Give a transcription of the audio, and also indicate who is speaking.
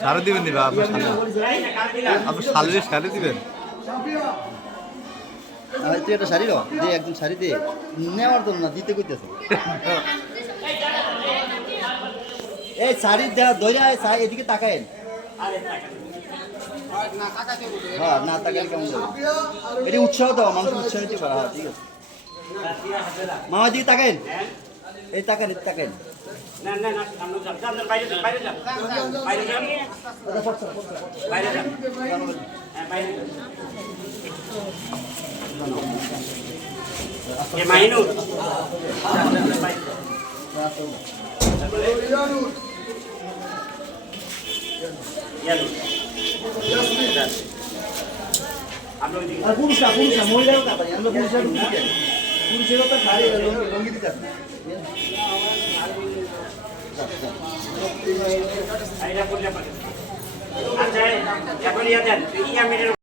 Speaker 1: সারে দিবেন দিবা আপনার সালে সারে দিবেন?
Speaker 2: ভাই তুই একটা শাড়ি র দে একদম শাড়ি দে। নেওয়ার জন্য না দিতে কইতেছে। এই শাড়ি দেওয়া ধরে এদিকে তাকায় হ্যাঁ না তাকালে কেমন যাবে এটা উৎসাহ দাও মানুষ উৎসাহ দিতে পারে হ্যাঁ ঠিক আছে। মামা দিকে তাকাইন এই তাকান এই তাকাইন
Speaker 3: না না না সামনে যান যান বাইরে যান বাইরে যান বাইরে যান বাইরে যান হ্যাঁ বাইরে যান এ মাইনুর। আপনি
Speaker 2: আর পুরুষরা আমরা পুরুষেরও তো শাড়ি লঙ্গি লঙ্গি দিতে
Speaker 3: આઈડા પુલ્લા પર આ જાય યાબલિયા દન ઈયા મેરે